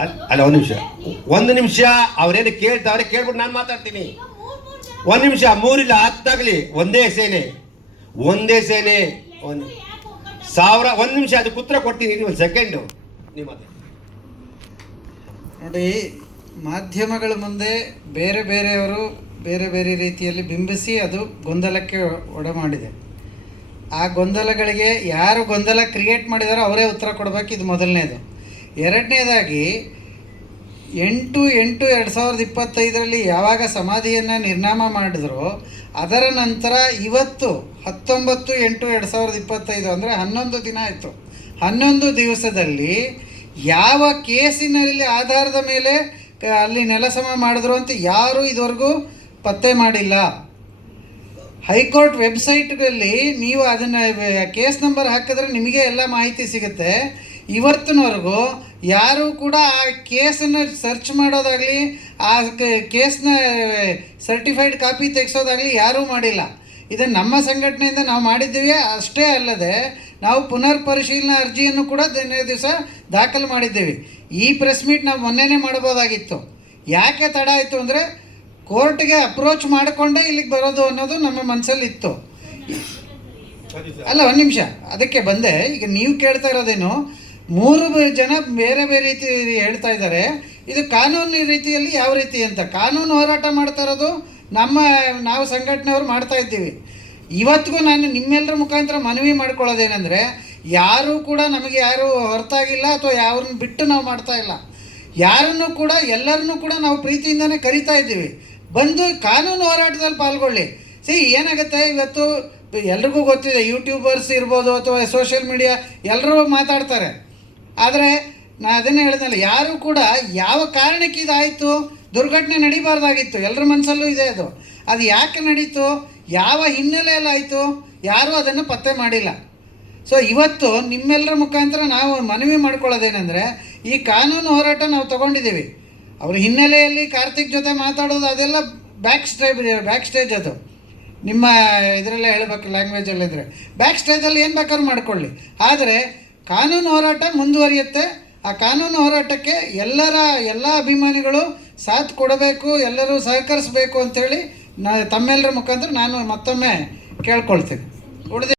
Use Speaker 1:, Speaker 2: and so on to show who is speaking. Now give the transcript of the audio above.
Speaker 1: ಅಲ್- ಅಲ್ಲ, ಒಂದು ನಿಮಿಷ. ಒಂದು ನಿಮಿಷ, ಅವ್ರೇನು ಕೇಳ್ತಾವ್ರೆ ಕೇಳ್ಬಿಟ್ಟು ನಾನು ಮಾತಾಡ್ತೀನಿ. ಒಂದು ನಿಮಿಷ, ಮೂರಿಲ್ಲ, ಹತ್ತಾಗ್ಲಿ. ಒಂದೇ ಸೇನೆ. ಒಂದೇ ಸೇನೆ. ಒಂದು ಸಾವಿರ ಒಂದು ನಿಮಿಷ ಅದು ಉತ್ತರ ಕೊಡ್ತೀನಿ. ಒಂದು ಸೆಕೆಂಡು ನೀವು
Speaker 2: ನೋಡಿ, ಮಾಧ್ಯಮಗಳ ಮುಂದೆ ಬೇರೆ ಬೇರೆಯವರು ಬೇರೆ ಬೇರೆ ರೀತಿಯಲ್ಲಿ ಬಿಂಬಿಸಿ ಅದು ಗೊಂದಲಕ್ಕೆ ಒಡಮಾಡಿದೆ. ಆ ಗೊಂದಲಗಳಿಗೆ ಯಾರು ಗೊಂದಲ ಕ್ರಿಯೇಟ್ ಮಾಡಿದಾರೋ ಅವರೇ ಉತ್ತರ ಕೊಡಬೇಕು. ಇದು ಮೊದಲನೇದು. ಎರಡನೇದಾಗಿ, ಎಂಟು ಎಂಟು ಎರಡು ಸಾವಿರದ ಇಪ್ಪತ್ತೈದರಲ್ಲಿ ಯಾವಾಗ ಸಮಾಧಿಯನ್ನು ನಿರ್ನಾಮ ಮಾಡಿದ್ರು, ಅದರ ನಂತರ ಇವತ್ತು ಹತ್ತೊಂಬತ್ತು ಎಂಟು ಎರಡು ಸಾವಿರದ ಇಪ್ಪತ್ತೈದು ಅಂದರೆ ಹನ್ನೊಂದು ದಿನ ಆಯಿತು. ಹನ್ನೊಂದು ದಿವಸದಲ್ಲಿ ಯಾವ ಕೇಸಿನಲ್ಲಿ ಆಧಾರದ ಮೇಲೆ ಅಲ್ಲಿ ನೆಲಸಮ ಮಾಡಿದ್ರು ಅಂತ ಯಾರೂ ಇದುವರೆಗೂ ಪತ್ತೆ ಮಾಡಿಲ್ಲ. ಹೈಕೋರ್ಟ್ ವೆಬ್ಸೈಟ್ಗಳಲ್ಲಿ ನೀವು ಅದನ್ನು ಕೇಸ್ ನಂಬರ್ ಹಾಕಿದ್ರೆ ನಿಮಗೆ ಎಲ್ಲ ಮಾಹಿತಿ ಸಿಗುತ್ತೆ. ಇವತ್ತಿನವರೆಗೂ ಯಾರೂ ಕೂಡ ಆ ಕೇಸನ್ನು ಸರ್ಚ್ ಮಾಡೋದಾಗಲಿ, ಆ ಕೇಸ್ನ ಸರ್ಟಿಫೈಡ್ ಕಾಪಿ ತೆಗೆಸೋದಾಗಲಿ ಯಾರೂ ಮಾಡಿಲ್ಲ. ಇದನ್ನು ನಮ್ಮ ಸಂಘಟನೆಯಿಂದ ನಾವು ಮಾಡಿದ್ದೀವಿ, ಅಷ್ಟೇ ಅಲ್ಲದೆ ನಾವು ಪುನರ್ ಪರಿಶೀಲನಾ ಅರ್ಜಿಯನ್ನು ಕೂಡ ದಿನ ದಿವಸ ದಾಖಲು ಮಾಡಿದ್ದೀವಿ. ಈ ಪ್ರೆಸ್ ಮೀಟ್ ನಾವು ಮೊನ್ನೆನೇ ಮಾಡ್ಬೋದಾಗಿತ್ತು ಯಾಕೆ ತಡ ಆಯಿತು ಅಂದರೆ, ಕೋರ್ಟ್ಗೆ ಅಪ್ರೋಚ್ ಮಾಡಿಕೊಂಡೇ ಇಲ್ಲಿಗೆ ಬರೋದು ಅನ್ನೋದು ನಮ್ಮ ಮನಸ್ಸಲ್ಲಿ ಇತ್ತು ಅಲ್ಲ, ಒಂದು ನಿಮಿಷ, ಅದಕ್ಕೆ ಬಂದೆ. ಈಗ ನೀವು ಕೇಳ್ತಾ ಇರೋದೇನು ಮೂರು ಜನ ಬೇರೆ ಬೇರೆ ರೀತಿ ಹೇಳ್ತಾ ಇದ್ದಾರೆ. ಇದು ಕಾನೂನು ರೀತಿಯಲ್ಲಿ ಯಾವ ರೀತಿ ಅಂತ? ಕಾನೂನು ಹೋರಾಟ ಮಾಡ್ತಾ ಇರೋದು ನಮ್ಮ, ನಾವು ಸಂಘಟನೆಯವರು ಮಾಡ್ತಾ ಇದ್ದೀವಿ. ಇವತ್ತಿಗೂ ನಾನು ನಿಮ್ಮೆಲ್ಲರ ಮುಖಾಂತರ ಮನವಿ ಮಾಡ್ಕೊಳ್ಳೋದೇನೆಂದರೆ, ಯಾರೂ ಕೂಡ ನಮಗೆ ಯಾರೂ ಹೊರತಾಗಿಲ್ಲ ಅಥವಾ ಯಾರನ್ನ ಬಿಟ್ಟು ನಾವು ಮಾಡ್ತಾ ಇಲ್ಲ. ಯಾರನ್ನು ಕೂಡ, ಎಲ್ಲರನ್ನೂ ಕೂಡ ನಾವು ಪ್ರೀತಿಯಿಂದನೇ ಕರಿತಾ ಇದ್ದೀವಿ. ಬಂದು ಕಾನೂನು ಹೋರಾಟದಲ್ಲಿ ಪಾಲ್ಗೊಳ್ಳಿ. ಸಿ, ಏನಾಗುತ್ತೆ? ಇವತ್ತು ಎಲ್ರಿಗೂ ಗೊತ್ತಿದೆ, ಯೂಟ್ಯೂಬರ್ಸ್ ಇರ್ಬೋದು ಅಥವಾ ಸೋಷಿಯಲ್ ಮೀಡಿಯಾ ಎಲ್ಲರೂ ಮಾತಾಡ್ತಾರೆ. ಆದರೆ ನಾ ಅದನ್ನೇ ಹೇಳಿದ್ನಲ್ಲ, ಯಾರೂ ಕೂಡ ಯಾವ ಕಾರಣಕ್ಕೆ ಇದಾಯಿತು? ದುರ್ಘಟನೆ ನಡಿಬಾರ್ದಾಗಿತ್ತು. ಎಲ್ಲರ ಮನಸ್ಸಲ್ಲೂ ಇದೆ ಅದು. ಅದು ಯಾಕೆ ನಡೀತು? ಯಾವ ಹಿನ್ನೆಲೆಯಲ್ಲಿ ಆಯಿತು? ಯಾರೂ ಅದನ್ನು ಪತ್ತೆ ಮಾಡಿಲ್ಲ. ಸೊ ಇವತ್ತು ನಿಮ್ಮೆಲ್ಲರ ಮುಖಾಂತರ ನಾವು ಮನವಿ ಮಾಡ್ಕೊಳ್ಳೋದೇನೆಂದರೆ, ಈ ಕಾನೂನು ಹೋರಾಟ ನಾವು ತಗೊಂಡಿದ್ದೀವಿ. ಅವ್ರ ಹಿನ್ನೆಲೆಯಲ್ಲಿ ಕಾರ್ತಿಕ್ ಜೊತೆ ಮಾತಾಡೋದು ಅದೆಲ್ಲ ಬ್ಯಾಕ್ ಸ್ಟೇಜ್ ಬ್ಯಾಕ್ ಸ್ಟೇಜ್ ಅದು. ನಿಮ್ಮ ಇದರಲ್ಲೇ ಹೇಳಬೇಕು ಲ್ಯಾಂಗ್ವೇಜಲ್ಲಿದ್ದರೆ ಬ್ಯಾಕ್ ಸ್ಟೇಜಲ್ಲಿ ಏನು ಬೇಕಾದ್ರೂ ಮಾಡ್ಕೊಳ್ಳಿ. ಆದರೆ ಕಾನೂನು ಹೋರಾಟ ಮುಂದುವರಿಯುತ್ತೆ. ಆ ಕಾನೂನು ಹೋರಾಟಕ್ಕೆ ಎಲ್ಲರ ಎಲ್ಲ ಅಭಿಮಾನಿಗಳು ಸಾಥ್ ಕೊಡಬೇಕು, ಎಲ್ಲರೂ ಸಹಕರಿಸಬೇಕು ಅಂತೇಳಿ ನ ತಮ್ಮೆಲ್ಲರ ಮುಖಾಂತರ ನಾನು ಮತ್ತೊಮ್ಮೆ ಕೇಳ್ಕೊಳ್ತೀನಿ. ಉಳಿದ